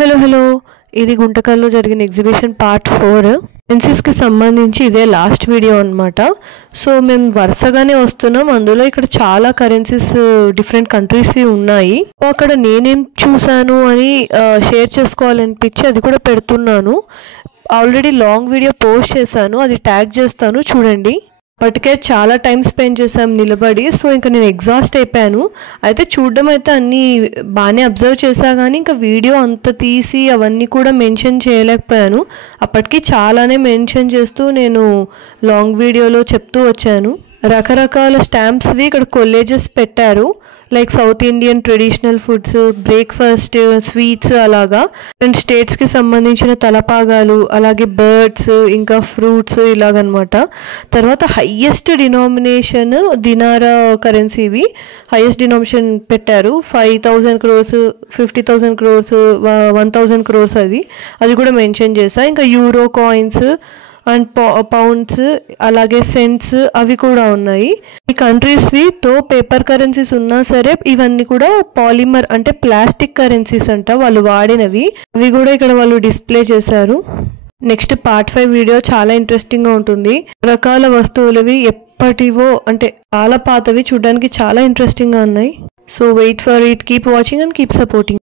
Hello ఇది గుంటకల్లో జరిగిన exhibition part 4 currencies కి సంబంధించి ఇదే లాస్ట్ వీడియో అన్నమాట. సో మేము వరుసగానే వస్తున్నాం. అందులో ఇక్కడ చాలా కరెన్సీస్ డిఫరెంట్ కంట్రీస్ ఉన్నాయి. అక్కడ నేనేం చూసాను అని షేర్ చేసుకోవాలనిపించి అది కూడా పెడుతున్నాను. ఆల్రెడీ లాంగ్ వీడియో పోస్ట్ చేశాను, అది ట్యాగ్ చేస్తాను చూడండి. ఇప్పటికే చాలా టైం స్పెండ్ చేసాం నిలబడి. సో ఇంకా నేను ఎగ్జాస్ట్ అయిపోయాను. అయితే చూడడం అయితే అన్నీ బాగానే అబ్జర్వ్ చేశా, కానీ ఇంకా వీడియో అంత తీసి అవన్నీ కూడా మెన్షన్ చేయలేకపోయాను. అప్పటికి చాలానే మెన్షన్ చేస్తూ నేను లాంగ్ వీడియోలో చెప్తూ వచ్చాను. రకరకాల స్టాంప్స్వి ఇక్కడ కొల్లేజెస్ పెట్టారు. Like south Indian traditional foods, breakfast, sweets, అలాగా అండ్ స్టేట్స్కి సంబంధించిన తలపాగాలు, అలాగే బర్డ్స్, ఇంకా ఫ్రూట్స్ ఇలాగనమాట. తర్వాత హయ్యెస్ట్ డినామినేషన్ దినారా కరెన్సీవి హయ్యెస్ట్ డినామినేషన్ పెట్టారు. 5,000 crores, 50,000 crores, 1,000 crores అది కూడా మెన్షన్ చేశా. ఇంకా యూరో కాయిన్స్ అండ్ పౌండ్స్, అలాగే సెంట్స్ అవి కూడా ఉన్నాయి. ఈ కంట్రీస్వి తో పేపర్ కరెన్సీస్ ఉన్నా సరే ఇవన్నీ కూడా పాలిమర్ అంటే ప్లాస్టిక్ కరెన్సీస్ అంట వాళ్ళు వాడినవి. అవి కూడా ఇక్కడ వాళ్ళు డిస్ప్లే చేశారు. నెక్స్ట్ పార్ట్ 5 వీడియో చాలా ఇంట్రెస్టింగ్గా ఉంటుంది. రకాల వస్తువులవి ఎప్పటివో అంటే చాలా పాతవి, చూడడానికి చాలా ఇంట్రెస్టింగ్గా ఉన్నాయి. So wait for it, keep watching and keep supporting.